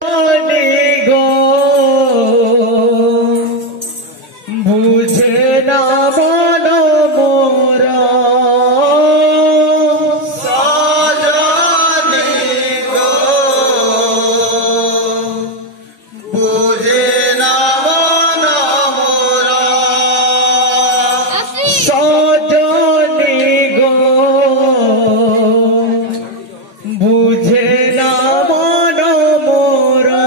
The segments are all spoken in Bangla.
গো বুঝে না মন মোরা সজনী গো বুঝে না মন মোরা সজনী গো বুঝে না মন মোরা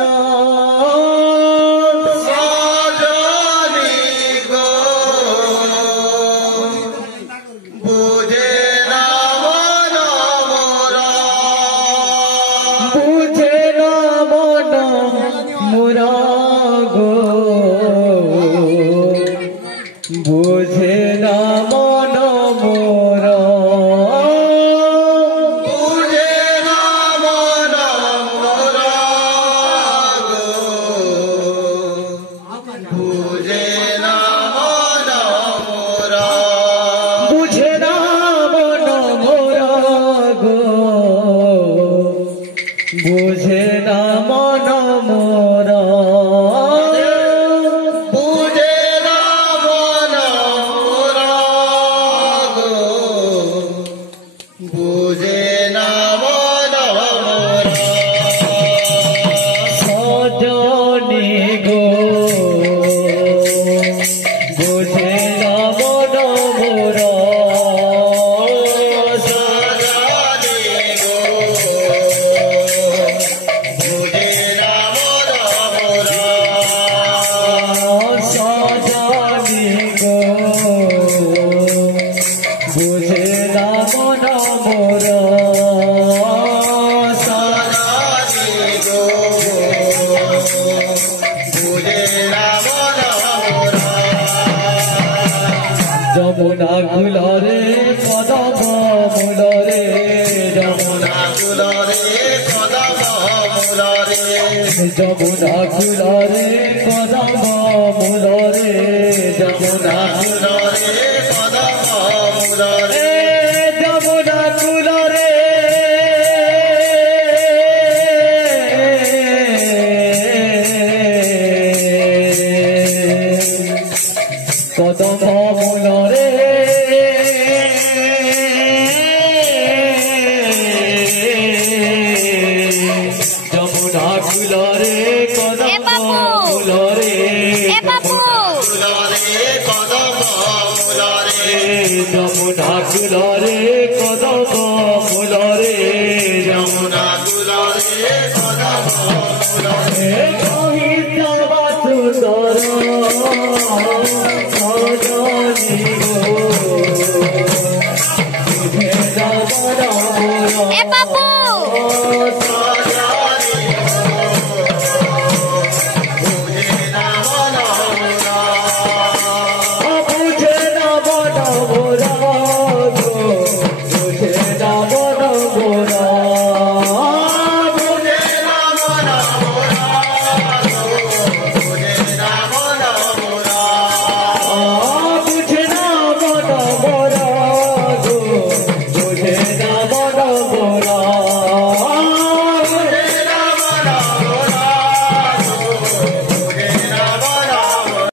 সজনী গো বুঝে না মন মোরা বুঝে না মন মোরা গো বুঝে না মন মোরা বুঝে না মন মোরা গো বুঝে না মন মোরা বুঝে না মন মোরা গো বুঝে না মন মোরা বুঝে না মন মোরা গো বুঝে না মন মোরা সজনী গো বুঝে না মন মোরা সজনী গো বুঝে না মন মোরা সজনী গো বুঝে না মন মোরা সজনী গো বুঝে না মন মোরা যমুনা কুলরে কদম মূলরে যমুনা কুলরে কদম মূলরে যমুনা কুলরে কদম মূলরে যমুনা কুলরে কদম মূলরে যমুনা কুলরে কদম মূলরে যমুনা কুলরে কদম মূলরে কুলরে কদম মূলরে যমুনা কুলরে কদম মূলরে যমুনা কুলরে কদম মূলরে কহিতবা সুন্দর সজনী গো বুঝে না মন মোরা